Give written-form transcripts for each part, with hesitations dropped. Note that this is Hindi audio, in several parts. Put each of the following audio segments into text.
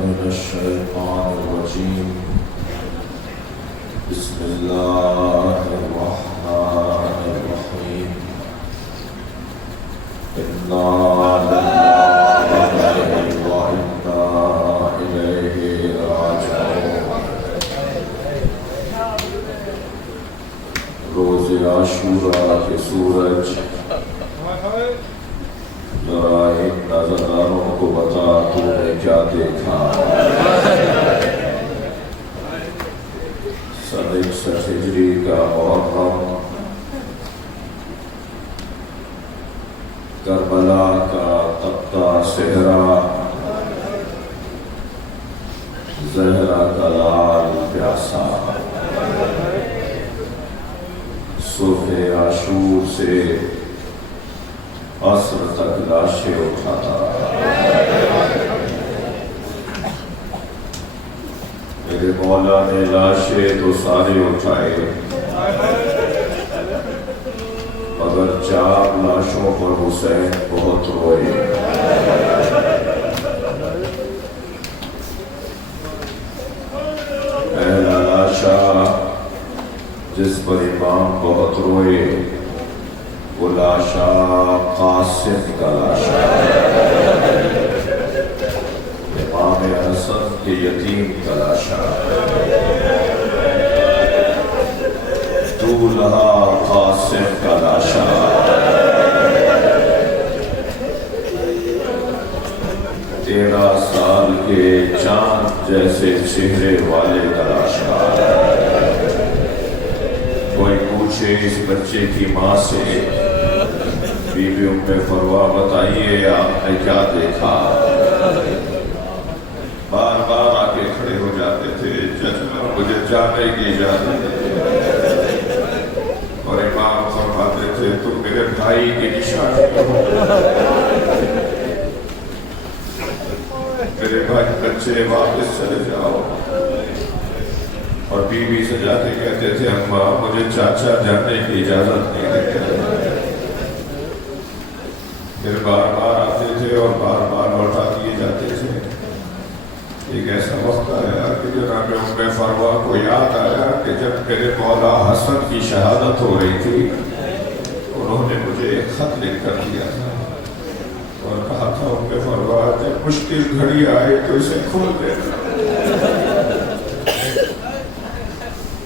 मिनश्शैतानिर्रजीम बिस्मिल्लाहिर्रहमानिर्रहीम इन्ना लिल्लाहि व इन्ना इलैहि राजिऊन। रोज़े आशूरा के सूरज जरा इन नज़ारों को बता तूने क्या देखा। सन 61 हिजरी का मुहर्रम, करबला का तख्ता सेहरा, ज़हरा का लाल प्यासा, सुबह आशूर से असर तक लाशें उठाता। मेरे मौला ने लाशें तो सारे उठाए, मगर 4 लाशों पर हुसैन बहुत रोए। पहला लाशा जिस पर इमाम बहुत रोए वो लाशा कासिम का लाशा, इमाम हसन के यतीम का लाशा। दूल्हा कासिम का लाशा, 13 साल के चांद जैसे चेहरे वाले का लाशा। कोई पूछे इस बच्चे की माँ से, बीवी उम्मे फरवा बताइए आपने क्या देखा। बार बार आके खड़े हो जाते थे, जजमें मुझे जाने की इजाजत है। और इमाम फरमाते थे तुम मेरे भाई की निशानी हो, मेरे भाई बच्चे वापस चले जाओ। और बीवी से जाते कहते थे अम्मा मुझे चाचा जाने की इजाजत नहीं देते। फिर बार बार आते थे और बार बार लौटा दिए जाते थे। एक ऐसा वक्त आया कि जनाब उम्मे फरवा को याद आया कि जब मेरे मौला हसन की शहादत हो रही थी, उन्होंने मुझे एक खत लिख कर दिया था और कहा था उम्मे फरवा जब मुश्किल घड़ी आए तो इसे खोल देना।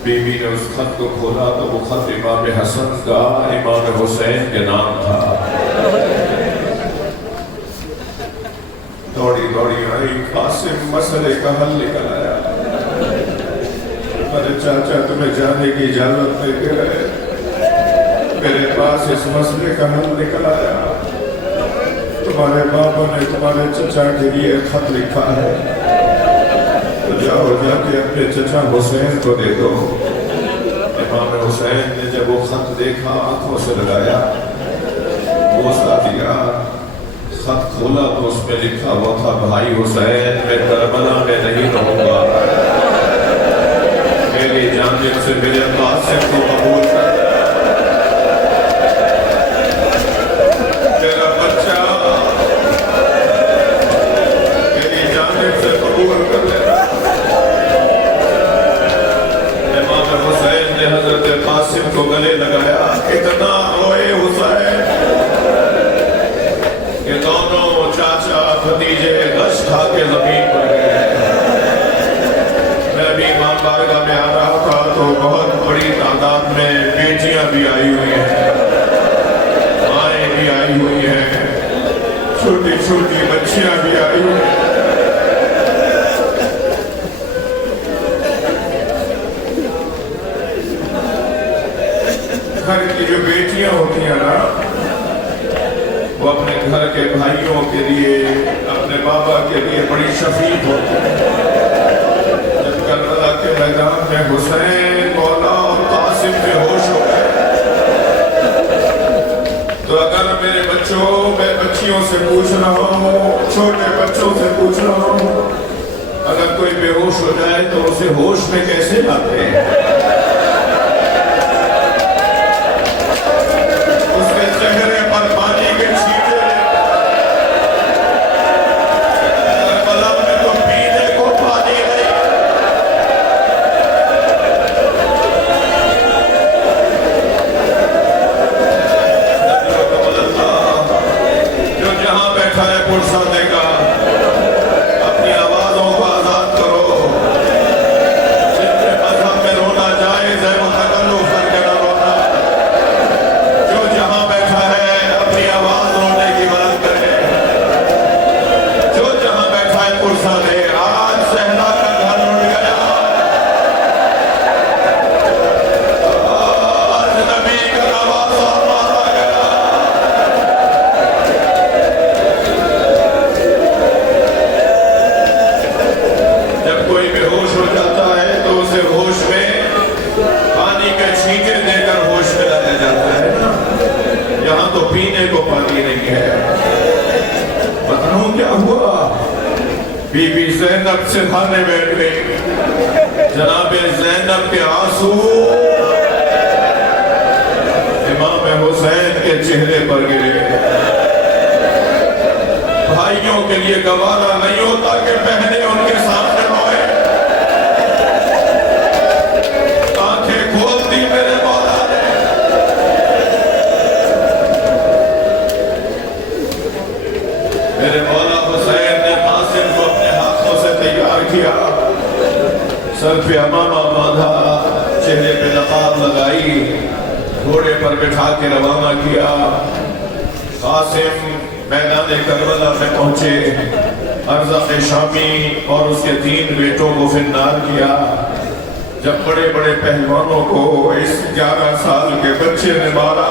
बीवी ने उस खत को खोला तो वो खत इमाम हसन का इमाम हुसैन के नाम था। दौड़ी दौड़ी आई, कासिम मसले का हल निकल आया। अरे चाचा तुम्हें जाने की इजाजत देते रहे, मेरे पास इस मसले का हल निकल आया। तुम्हारे बाबा ने तुम्हारे चचा के लिए खत लिखा है, तो जाओ जाके अपने चचा हुसैन को दे दो। इमाम हुसैन ने जब वो खत देखा आंखों से लगाया, बोसा दिया, खत खोला तो उसमें लिखा हुआ था भाई हुसैन मैं करबला में नहीं रहूंगा, मेरी जानिब से मेरे कासिम को कबूल कर। मेरा बच्चा मेरी जानिब से कबूल कर लेना। इमाम हुसैन ने हजरत कासिम को गले लगाया। इतना रोए हुसैन कि दोनों चाचा भतीजे गश खा के जमीन पर गए। मैं भी इमाम बारगाह में आ रहा था तो बहुत बड़ी तादाद में बेटियां भी आई हुई हैं, माएँ भी आई हुई हैं, छोटी छोटी बच्चियां भी आई हुई हैं। घर की जो बेटियां होती हैं ना, वो अपने घर के भाइयों के लिए, अपने बाबा के लिए बड़ी शफीक होती है। जब करबला के मैदान में हुसैन मौला और कासिम बेहोश हो गए, तो अगर मेरे बच्चों, मैं बच्चियों से पूछ रहा हूँ, छोटे बच्चों से पूछ रहा हूँ, अगर कोई बेहोश हो जाए तो उसे होश में कैसे लाते हैं? उसके चेहरे पर पानी के छींटे, करबला में तो पीने जैनब सिरहाने बैठ गई। जनाबे जैनब के आंसू इमाम हुसैन के चेहरे पर गिरे। भाइयों के लिए गवारा नहीं होता कि बहनें उनके सामने रोए। आंखें खोल दी मेरे मौला ने। मेरे मौला हुसैन ने कासिम को अपने हाथों से तैयार किया, सर पे अमामा बांधा, चेहरे पे नकाब लगाई, घोड़े पर बिठा के रवाना किया। कासिम मैदान करबला में पहुंचे। अर्जा शामी और उसके 3 बेटों को फिन्नार किया। जब बड़े बड़े पहलवानों को इस 11 साल के बच्चे ने मारा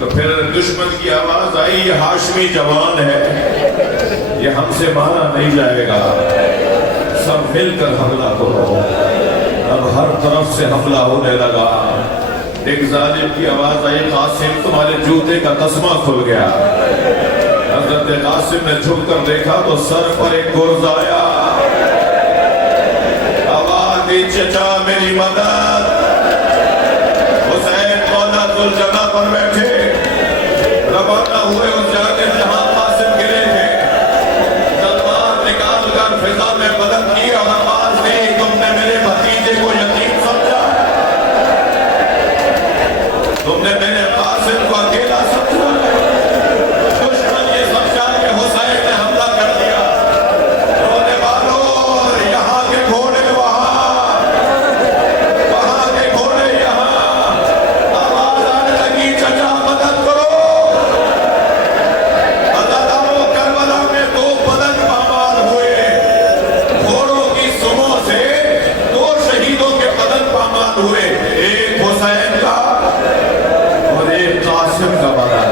तो फिर दुश्मन की आवाज आई, ये हाशमी जवान है, ये हमसे मारा नहीं जाएगा, सब मिलकर हमला करो। अब हर तरफ से हमला होने लगा। एक जालिम की आवाज आई, कासिम तुम्हारे जूते का तस्मा खुल गया। हजरत कासिम ने झुककर देखा तो सर पर एक गुर्ज आया। आवाज दी, चचा मेरी मदद। हुसैन मौला तुल जगह पर बैठे रवाना हुए उस जानिब जहां कासिम गिरे थे। तलवार निकाल कर फिजा में बुलंद की और आवाज दी, तुमने मेरे भतीजे को यतीम समझा, तुमने मेरे कासिम को अकेला समझा। दुश्मन ये समझा कि हुसैन ने हमला कर दिया। रोने वालों, यहाँ के घोड़े वहाँ, वहाँ के घोड़े यहाँ। आवाज आने लगी, चचा मदद करो। अज़ादारों करबला में 2 बदन पामाल हुए। घोड़ों की सुमों से 2 शहीदों के बदन पामाल हुए, एक हुसैन का और एक कासिम का बदन।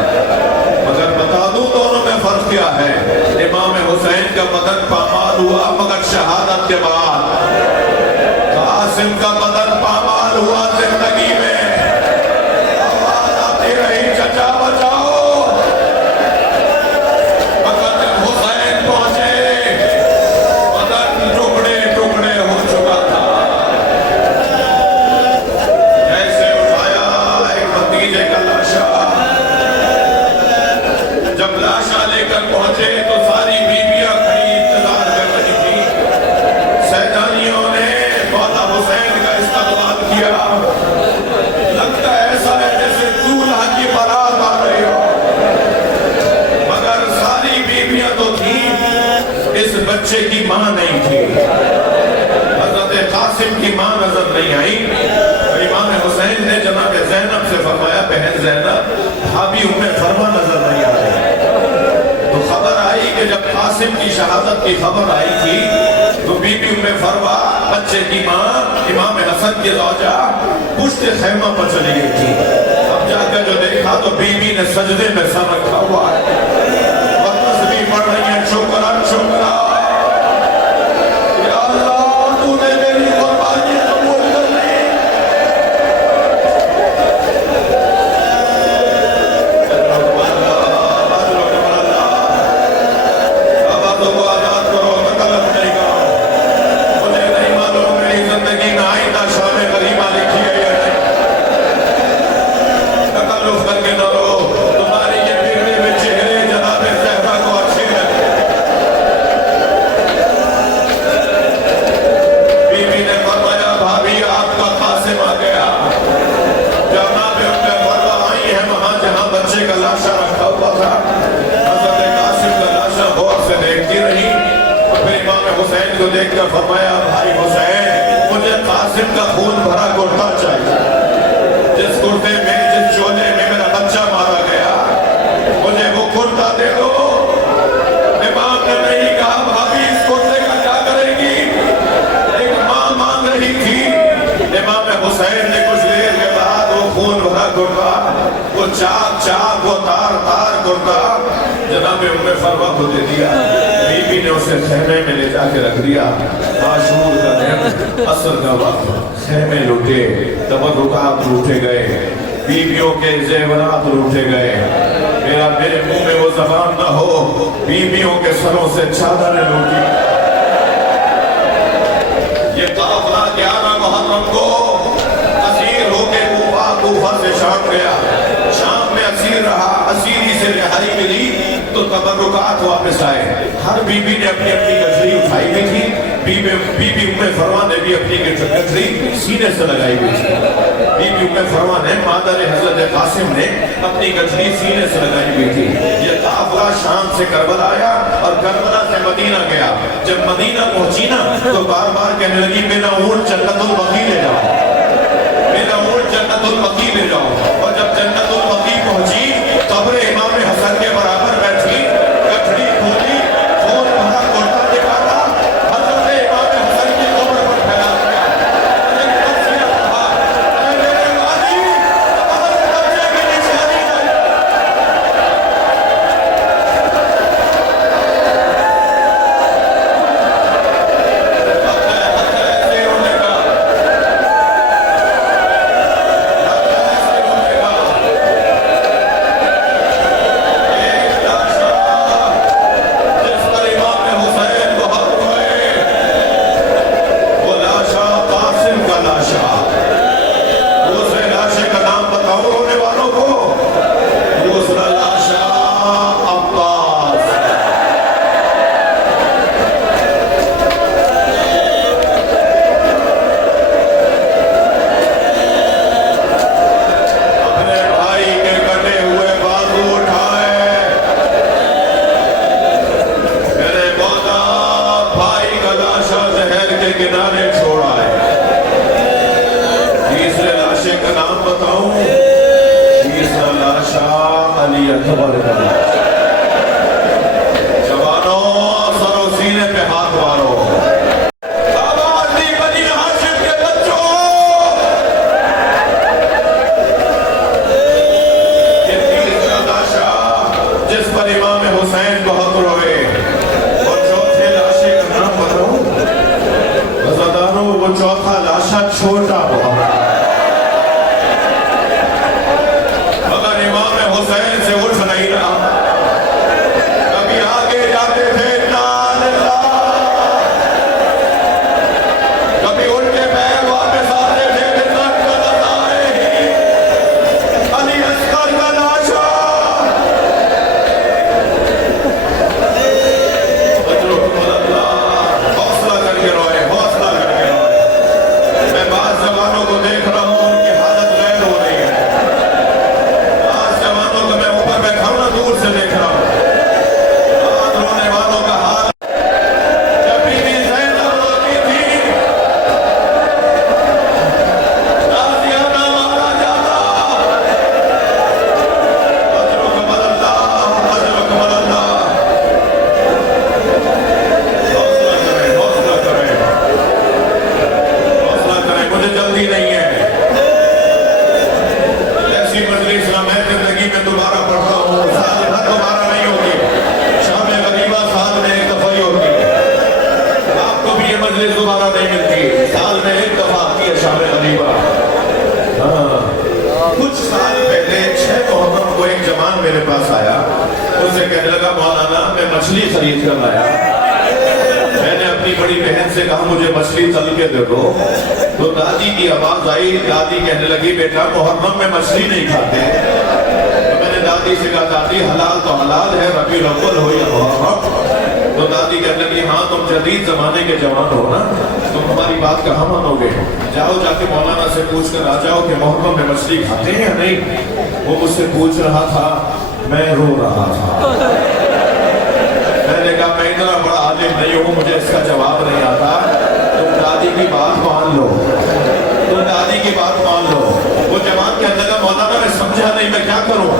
मगर बता दूं दोनों में फर्क क्या है। इमाम हुसैन का बदन पामाल हुआ मगर शहादत के बाद, कासिम का बदन पामाल हुआ जिंदगी में। आवाज आती रही, चचा बचाओ। मगर जब हुसैन पहुंचे बदन टुकड़े टुकड़े हो चुका था। जैसे उठाया एक भतीजे का लाशा, जब लाशा लेकर पहुंचे तो सारी बीबियां खड़ी इंतजार कर रही थी। सैदानियों ने मौला हुसैन का इस्तकबाल किया। लगता ऐसा है जैसे दूल्हा की बारात आ रही हो। मगर सारी बीबियां तो थी, इस बच्चे की मां नहीं थी। हजरत कासिम की मां नजर नहीं आई। इमाम हुसैन ने जनाब ज़ैनब से फरमाया, बहन ज़ैनब, भाभी उम्मे फरमा नजर नहीं आ रही। तो खबर आई कि जब कासिम की शहादत की खबर आई थी तो बीबी उम्मे फरवा, बच्चे की मां इमाम हसन की ज़ौजा पुश्त खैमा पर चली गई थी। अब जाकर जो देखा तो बीबी ने सजदे में सर रखा हुआ है और तस्बीह पढ़ रही है, शुक्र शुक्र, या अल्लाह तूने मेरी कुर्बानी कबूल कर ली। को देखकर फरमाया, भाई हुसैन, मुझे कासिम का खून भरा कुर्ता चाहिए। जिस कुर्ते में, जिस चोले में मेरा बच्चा मारा गया, मुझे वो कुर्ता दे दो। इमाम ने नहीं कहा, भाभी इस कुर्ते का क्या करेगी, एक मां मांग रही थी। इमाम हुसैन ने कुछ देर के बाद वो खून भरा कुर्ता, वो चाक चाक, वो तार तार कुर्ता जनाब उम्मे फरवा को दे दिया। बीबी ने उसे खेमे में ले जाके रख दिया। आशूर का दिन, असर का वक्त, खेमे लूटे, तबरुकात लूटे गए, बीवियों के जेवरात लूटे गए। मेरे मुंह में वो जबान न हो, बीवियों के सरों से चादरें लूटी। बीबी उम्मे फरवा ने भी अपनी गठरी सीने से लगाई हुई थी। बीबी उम्मे फरवा ने मादर हजरत कासिम ने अपनी गठरी सीने से लगाई हुई थी। ये काफिला शाम से करबला आया और करबला से मदीना गया। जब मदीना पहुंची ना तो बार बार कहने लगी मेरा ऊंट जन्नतुल बकी ले जाओ, मेरा ऊंट जन्नतुल बकी ले जाओ। और जब जन्नतुल बकी पहुंची कब्र इमाम हसन के बराबर बैठी, गठरी खोली, खून भरा कुर्ता दिखाता हजरत इमाम हसन की कब्र पर फैला दिया। मेरे वाली कब्जे की निशानी नहीं। किनारे छोड़ा है। तीसरे लाशे का नाम बताऊं, तीसरा लाशा अली अकबर का। जवानों सरो सीने पे हाथ मारो, आवाज दी बनी हाशिम के बच्चों। ये तीसरा लाशा जिस पर इमाम हुसैन बहुत रोए। और चौथे लाशे का नाम बताऊं, वो चौथा लाशा छोटा बहुत, मगर इमाम हुसैन से उठ नहीं रहा। कभी आगे जाते थे कभी उल्टे पैर वापस आते थे। अली अस्कर का लाशा हौसला करके रोए, हौसला करके रोए। मैं बात जवानों को देख रहा हूं, उनकी हालत गैर हो रही है। आज जवानों को मैं ऊपर बैठा हूं ना, दूर से देख रहा हूं। आज रोने वालों का हाल जब बीबी ज़ैनब रोती थी, ताज़ियाना मारा जाता। अजरुक मदल्ला, अजरुक मदल्ला। हौसला करें, हौसला करें, हौसला करें। मुझे जल्दी नहीं है। ऐसी मजलिस ना मैं जिंदगी में दोबारा पढ़ता हूँ, साल भर दोबारा नहीं होती। शाम गरीबा साल में एक दफा ही होती है। आपको भी ये मजलिस दोबारा नहीं मिलती, साल में एक दफा आती है शाम गरीबा। हाँ, कुछ साल पहले 6 मुहर्रम को एक जवान मेरे पास आया। उससे कहने लगा मौलाना मैं मछली खरीद कर लाया। मैंने अपनी बड़ी बहन से कहा मुझे मछली तल के दे दो। तो दादी की आवाज आई, दादी कहने लगी बेटा मुहर्रम में मछली नहीं खाते। तो मैंने दादी से कहा दादी हलाल तो हलाल है, रबीउल अव्वल हो या मुहर्रम। तो दादी कहने लगी हाँ तुम जदीद जमाने के जवान हो ना, तुम हमारी बात कहाँ मानोगे। जाओ जाके मौलाना से पूछ कर आ जाओ कि मुहर्रम में मछली खाते हैं या नहीं। वो मुझसे पूछ रहा था, मैं रो रहा था। मैंने कहा मैं इतना बड़ा आलिम नहीं हूँ, मुझे इसका जवाब नहीं आता। तुम दादी की बात मान लो, तुम दादी की बात मान लो। वो जवान कहने लगा मौलाना मैं समझा नहीं, मैं क्या करूं।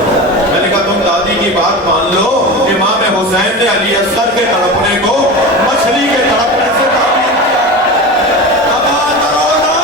मैंने कहा तुम दादी की बात मान लो। इमाम हुसैन ने अली अस्कर के तड़पने को मछली के तड़पने से ताबीर किया। आवाज करो ना।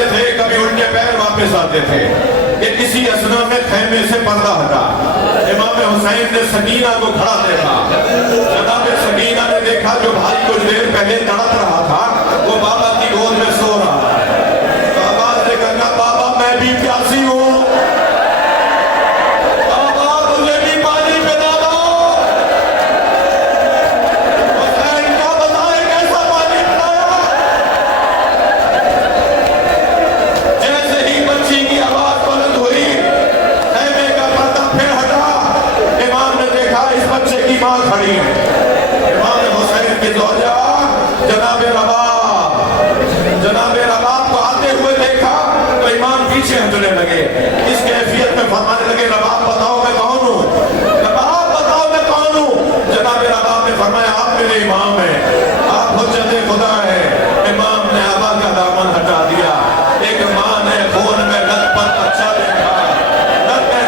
जाते थे, कभी उल्टे पैर वापस आते थे कि किसी असना में खैमे से पर्दा हटा। इमाम हुसैन ने सकीना को खड़ा देखा। जनाब सकीना ने देखा जो भाई कुछ देर पहले तड़प रहा था वो बाबा की गोद में सो रहा है। तो आवाज ने कहा, बाबा मैं भी प्यासी हूँ, खड़ी है। इमाम हुसैन की ज़ौजा जनाब रबाब को आते हुए देखा तो इमाम पीछे हटने लगे। इस कैफियत में फरमाने लगे, रबाब बताओ मैं कौन हूँ, रबाब बताओ मैं कौन हूँ। जनाब रबाब ने फरमाया आप मेरे इमाम हैं, आप हुज्जत खुदा है। इमाम ने आबा का दामन हटा दिया। एक माँ ने खून में लथपथ अच्छा देखा,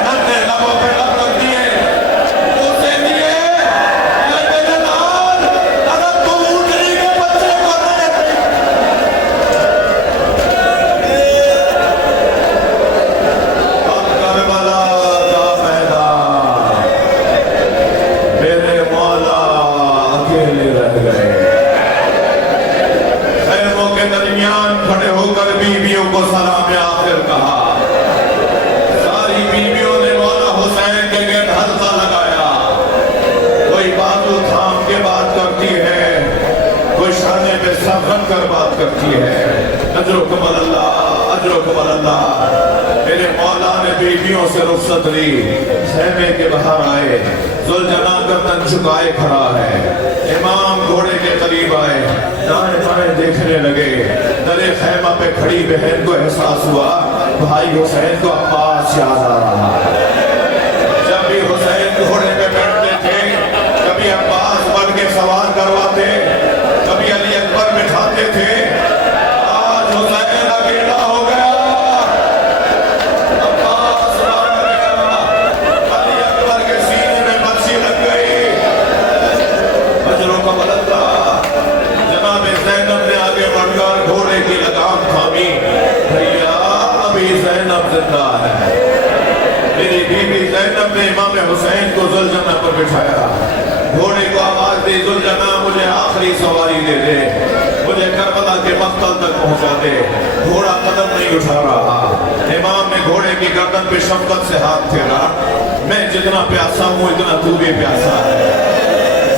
नन्हे लबों पे लब रख दिए, बीवियों को सलाम आखिर कहा। सारी बीवियों ने मौला हुसैन के गेट हल्का लगाया। कोई बाजू थाम के बात करती है, कोई शाने पे सर रख कर बात करती है। अजरुकुम अल्लाह, अजरुकुम अल्लाह। मेरे मौला ने बीवियों से रुखसत ली, खेमे के बाहर आए, जुलजना गर्दन झुकाए खड़ा है। इमाम घोड़े के करीब आए, दाएं बाएं देखने लगे। दरे खैमा पे खड़ी बहन को एहसास हुआ भाई हुसैन को अब्बास याद आ रहा है। जब भी हुसैन घोड़े पे बैठते थे कभी अब्बास बन के सवार करवाते, कभी अली अकबर बिठाते थे। आज हुसैन अकेला हो गया, अब्बास मार गया, अली अकबर के सीने में बच्ची लग गई। अजरों का बदलता जनाब ज़ैनब ने आगे बढ़कर घोड़े की लगाम थामी। भैया अभी ज़ैनब जिंदा है। मेरी बीवी ज़ैनब ने इमाम हुसैन को जुलजना पर बिठाया। घोड़े को आवाज दी, जुलजना मुझे आखिरी सवारी दे दे, मुझे करबला के मक्तल तक पहुंचा दे। घोड़ा कदम नहीं उठा रहा। इमाम ने घोड़े की गर्दन पे शफकत से हाथ फेरा। मैं जितना प्यासा हूँ इतना तू भी प्यासा है।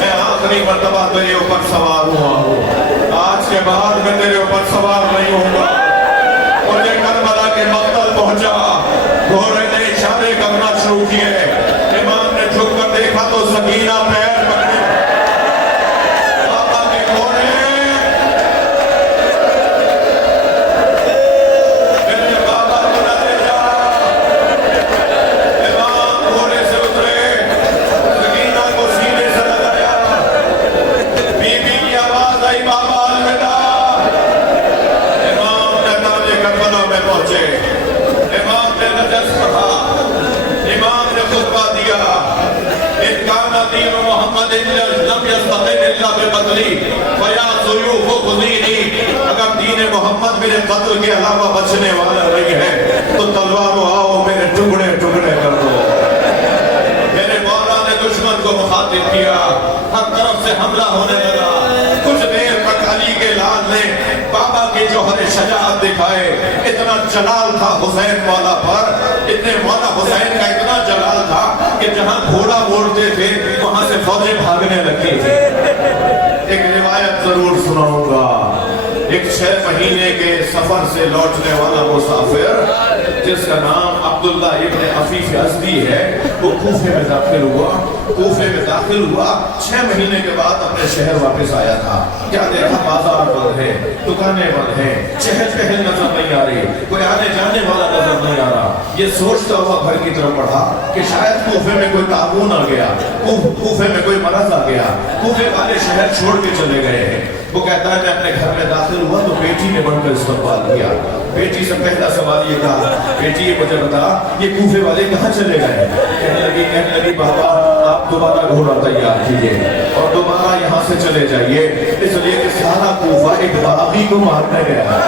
मैं आखिरी मर्तबा तेरे ऊपर सवार हुआ हूँ, आज के बाद मैं तेरे ऊपर सवार नहीं होऊंगा। मुझे करबला के मक्तल पहुंचा। घोड़े ने इशारे करना शुरू किए। इमाम ने झुक कर देखा तो सकीना पैर पकड़ी। बाबा के घोड़े मेरे बाबा को न ले जा। इमाम घोड़े से उतरे, सकीना को सीने से लगाया। बीबी की आवाज आई, बाबा अलविदा। इमाम ने ताजे करबला में पहुंचे। इमाम ने नजर पढ़ा, इमाम ने खुतबा दिया। इनकाना दीन मोहम्मद लम यस्तक़िल इल्ला बिक़त्ली फया सुयूफ़ खुज़ीनी। अगर दीन मोहम्मद मेरे कत्ल के अलावा बचने वाला नहीं है तो तलवारों आओ मेरे टुकड़े टुकड़े कर दो। मेरे मौला ने दुश्मन को मुखातिब किया, हर तरफ से हमला होने लगा। कुछ देर तक अली के लाल ने बाबा की जौहर शजाअत दिखाए। इतना जलाल था हुसैन मौला पर, इतने मौला हुसैन का इतना जलाल था कि जहां घोड़ा मोड़ते थे वहां से फौजें भागने लगती थी। एक रिवायत जरूर सुनाऊंगा। एक 6 महीने के सफर से लौटने वाला मुसाफिर जिसका नाम अब्दुल्ला इब्न अफीफ अज़दी है, वो कूफे में दाखिल हुआ। कूफे में दाखिल हुआ, 6 महीने के बाद अपने शहर वापस आया था। क्या देखा, बाजार बंद है, दुकानें बंद हैं, चहल पहल नजर नहीं आ रही, कोई आने जाने वाला नजर नहीं आ रहा। ये सोचता हुआ घर की तरफ बढ़ा कि शायद कूफे में कोई ताबून आ गया, कूफे में कोई मरज आ गया, कूफे वाले शहर छोड़ के चले गए हैं। वो कहता है मैं अपने घर में दाखिल हुआ तो बेटी ने बढ़कर इस्तकबाल किया। बेटी से पहला सवाल ये कहा, बेटी ये मुझे बता ये कूफे वाले कहाँ चले गए? कहने लगी बाबा आप दोबारा घोड़ा तैयार कीजिए और दोबारा यहाँ से चले जाइए, इसलिए कि सारा कूफा एक बागी को मारने गया।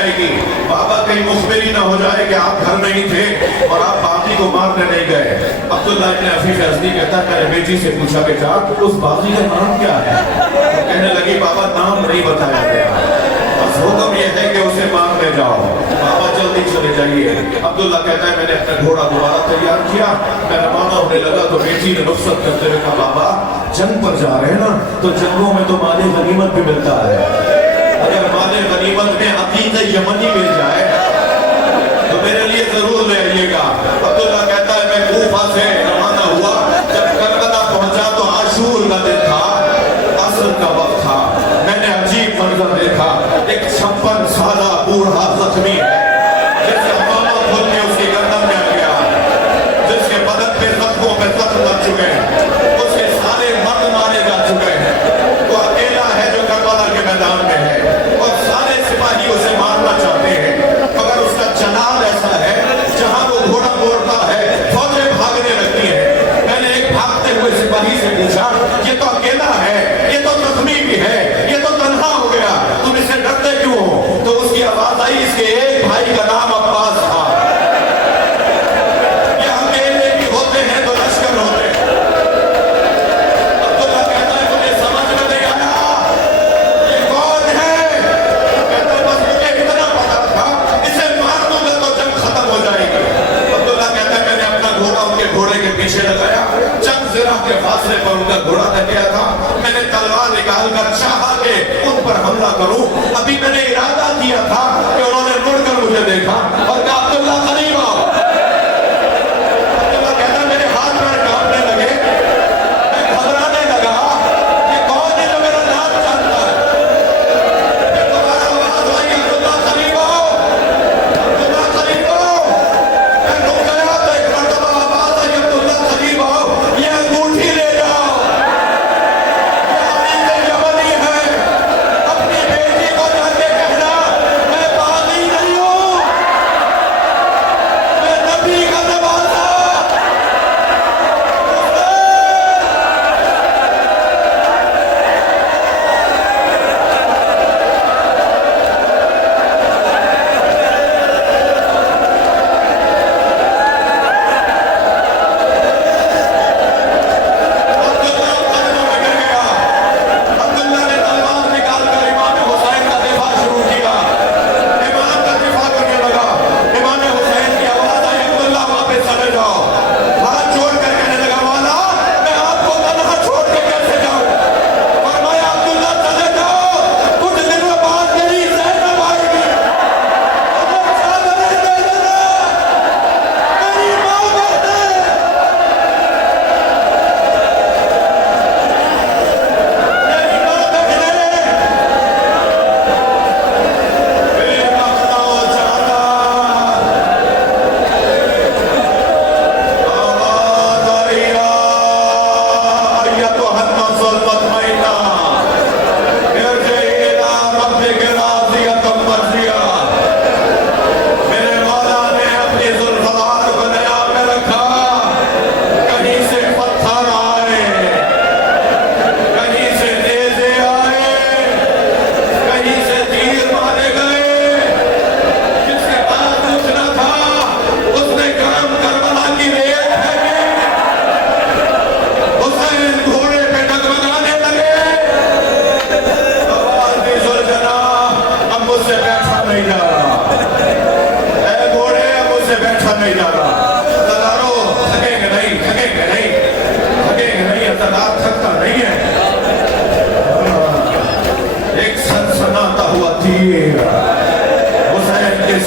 जाएगी। बाबा कहीं मुखबिरी ना हो जाए कि आप घर में ही थे और आप बागी को मारने नहीं गए। अब्दुल्लाह इब्न अफीफ अज़दी कहता, मैंने बेटी से पूछा बेटा उस बागी का नाम क्या है? तो कहने लगी बाबा नाम नहीं बताया गया, बस हुक्म यह है कि उसे मारने जाओ। बाबा जल्दी चले जाइए। अब्दुल्लाह कहता है मैंने अपना घोड़ा दोबारा तैयार किया, मैं रवाना होने लगा तो बेटी ने रुख्सत करते हुए कहा बाबा जंग पर जा रहे हैं ना, तो जंगों में तो माले गनीमत भी मिलता है, अगर माले गनीमत में अकीद यमनी मिल जाए तो मेरे लिए जरूर ले आइएगा। अब्दुल्लाह कहता है मैं कूफा से रवाना हुआ, जब कलकत्ता पहुंचा तो आशूर का दिन था, असर का वक्त था। मैंने अजीब मंजर देखा, एक 56 साल बूढ़ा जख्मी है जिससे हमारा खुद के उसकी गर्दन में आ गया, जिसके बदन पे जख्मों पे जख्म लग चुके हैं, उसके सारे मर्द मारे जा चुके हैं। वो अकेला है जो करबला के मैदान में है और सारे सिपाही उसे मारना चाहते हैं, मगर उसका जलाल ऐसा है जहां वो घोड़ा मोड़ता है फौजें भागने लगती है। मैंने एक भागते हुए सिपाही से पूछा ये तो अकेला है, ये तो जख्मी भी है, ये तो तन्हा हो गया, तुम इसे डरते क्यों हो? तो उसकी आवाज आई इसके एक भाई का नाम अब्बास था। ये अकेले भी होते हैं तो लश्कर होते हैं। अब्दुल्लाह कहता है मुझे समझ में नहीं आया ये कौन है? कहता है बस मुझे इतना पता था इसे मार दूंगा तो जंग खत्म हो जाएगी। अब्दुल्लाह कहता है मैंने अपना घोड़ा उनके घोड़े के पीछे लगाया, चंद ज़रा के फासले पर उनका घोड़ा लग गया था। मैंने तलवार निकालकर चाहा के उन पर हमला करूं, अभी मैंने इरादा किया था कि उन्होंने मुड़कर मुझे देखा और कहा अब्दुल्लाह करीब आओ। अब्दुल्लाह कहता मेरे हाथ पैर कांपने लगे, मैं घबराने लगा, ये कौन है जो मेरा नाम जानता है? फिर दोबारा आवाज आई अब्दुल्लाह करीब आओ, अब्दुल्लाह करीब आओ। मैं रुक गया तो एक मरतबा आवाज आई अब्दुल्लाह करीब आओ, ये अंगूठी ले जाओ, ये अमीर यमनी है, अपनी बेटी को जाके कहना मैं बागी नहीं हूं, मैं नबी का नवासा। अब्दुल्लाह ने तलवार निकालकर इमाम हुसैन का दिफा शुरू किया, इमाम का दिफा करने लगा। इमाम हुसैन की आवाज आई अब्दुल्लाह वापस चले जाओ। हाथ जोड़ कर कहने लगा वाला मैं आपको तन्हा छोड़ के कैसे जाऊं? फरमाया अब्दुल्लाह चले जाओ, कुछ दिनों बाद मेरी ज़ैनब आएगी, अगर चादरें दे देना मेरी मां कहते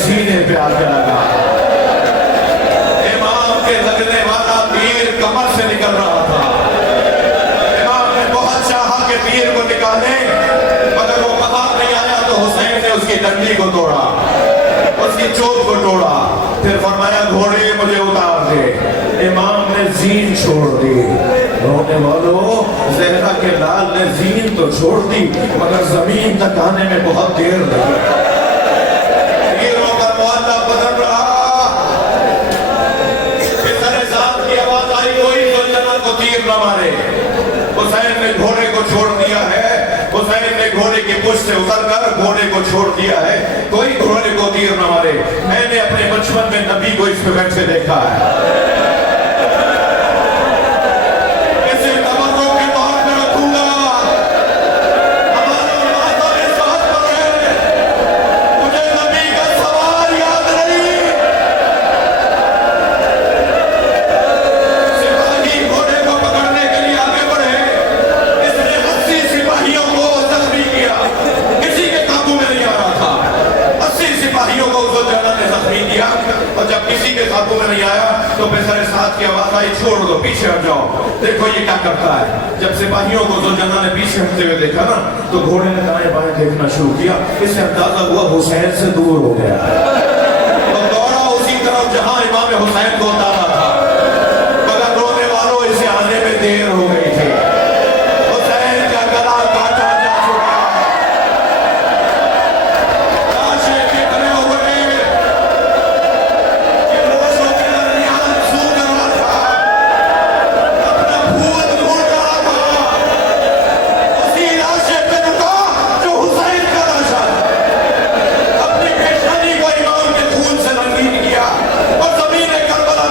सीने पे आके लगा। इमाम के लगने वाला तीर कमर से निकल रहा था। इमाम ने बहुत चाहा कि तीर को निकाले, मगर वो बाहर नहीं आया तो हुसैन ने उसकी डंडी को तोड़ा, उसकी चोट को तोड़ा। फिर फरमाया घोड़े मुझे उतार दे। इमाम ने जीन छोड़ दी। रोने वालों, ज़हरा के लाल ने जीन तो छोड़ दी मगर जमीन तक आने में बहुत देर लगी। हुसैन ने घोड़े को छोड़ दिया है, हुसैन ने घोड़े की पुष्ट से उतरकर घोड़े को छोड़ दिया है। कोई घोड़े मेरे को तीर न मारे। मैंने अपने बचपन में नबी को इस पे बैठे देखा है। इसे तवज्जो के तौर पे रखूंगा। हमारे माता ने साथ पढ़े, मुझे नबी का सवाल याद नहीं। सिपाही घोड़े को पकड़ने के लिए आगे बढ़े, इसने 80 सिपाहियों को जख्मी किया। किसी के काबू में नहीं आ रहा था। 80 सिपाहियों को उस जगह ने जख्मी किया, और जब किसी के काबू में नहीं आया तो बेचारे साथ की आवाज आई, छोड़ दो, पीछे हट जाओ। देखो ये क्या करता है। जब सिपाहियों को जुल्जना ने पीछे हटते हुए देखा ना, तो घोड़े ने दाएं बाएं देखना शुरू किया। इससे अंदाजा हुआ हुसैन से दूर हो गया, तो दौड़ा उसी तरफ जहां इमाम हुसैन को उतारा था। मगर रोने वालों, इसे आने में देर हो गई थी। हुसैन का गला काटा जा चुका, लाशें बिखरे हुए, ये लोगों के दरमियान सूख रहा था, अपना खून ढूंढ रहा था। उसी लाशे पे रुका जो हुसैन का लाशा था। अपनी पेशानी को इमाम के खून से रंगीन किया और ज़मीन-ए-करबला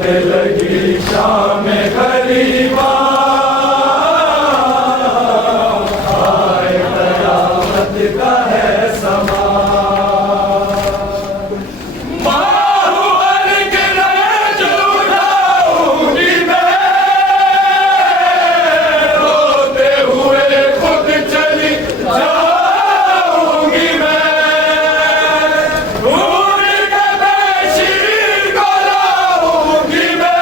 लगी शाम गरीबा आए कयामत का है समा मारू अर्घ रज उठाऊंगी मैं रोते हुए खुद चली जाऊंगी मैं ढूंढ के बेशीर को लाऊंगी मैं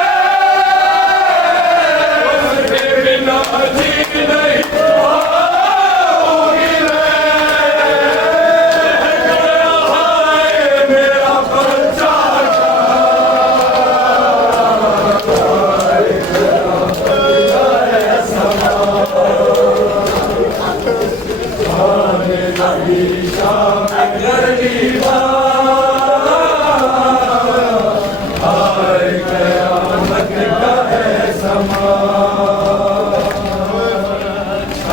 उसके बिना जी नहीं पाऊंगी मैं मेरा बच्चा आने लगी शाम गरीबा आए कयामत का है समा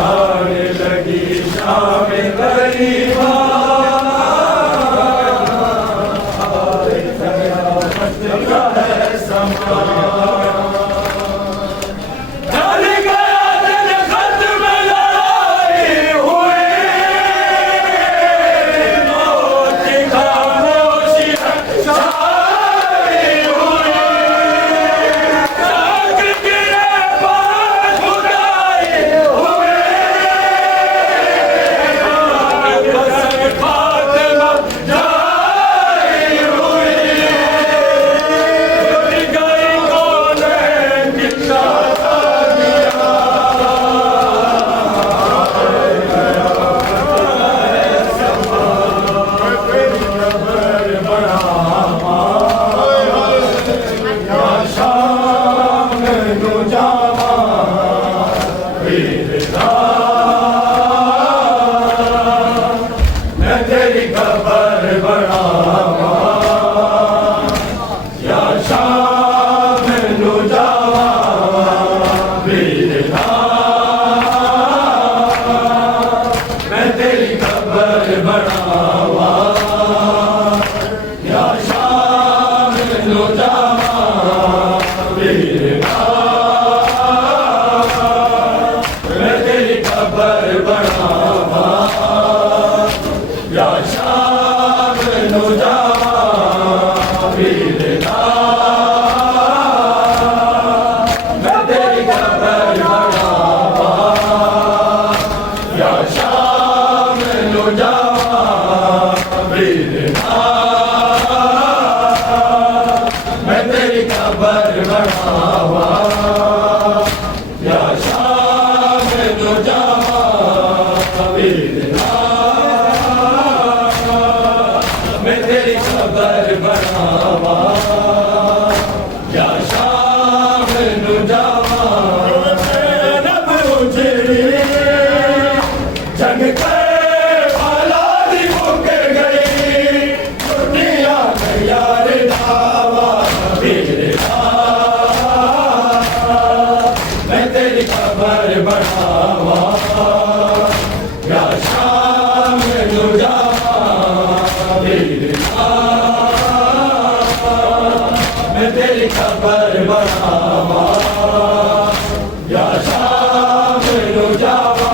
आने लगी शाम गरीबा आए कयामत का है समा ढल गया दिन खत्म लड़ाई हुई मौत की खामोशी छाई हुई जाग गिरे पार खुदाई हुई कसम फातिमा जाई हुई गई कौन कितना शाम नु जावा वीरता मैं तेरी खबर बढ़ावा या शाम नु जावा वीरता मैं तेरी खबर बढ़ावा या शाम नु जावा वीरता मैं तेरी खबर बढ़ावा या शाम नु जावा वीरता मैं तेरी खबर बढ़ावा या शाम नु जावा वीरता मैं तेरी खबर बढ़ावा या शाम नु जावा वीरता मैं तेरी खबर बढ़ावा या शाम नु जावा रब उजड़ी जग के औलादी मुक गई दुनिया में यार दावा वीरता मैं तेरी खबर बढ़ावा या शाम नु जावा वीरता मैं तेरी खबर बढ़ावा या शाम नु जावा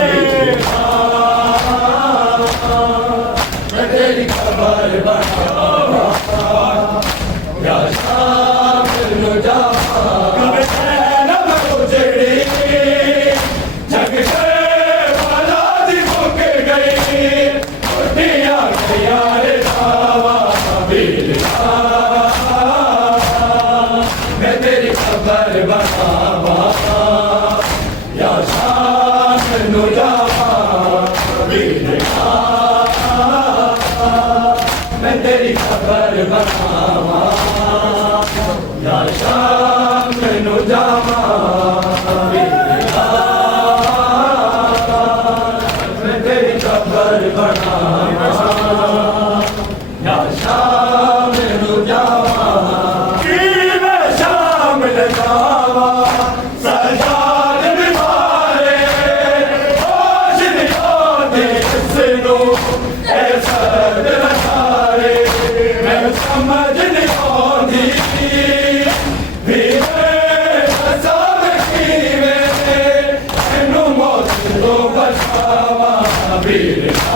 वीरता मैं तेरी खबर बढ़ावा या शाम नु जावा नभ उजड़ी जग के औलादी मुक गई दुनिया के यार दावा वीरता मैं तेरी खबर बढ़ावा या शाम नु जावा वीरता मैं तेरी खबर बढ़ावा या शाम नु जावा वीरता मैं तेरी खबर बढ़ावा या शाम नु जावा कि मैं शाम लगावा सजाद बिमारे होश नहीं आती किसनू ऐसा दिल सारे मैं समझ नहीं आती तेरे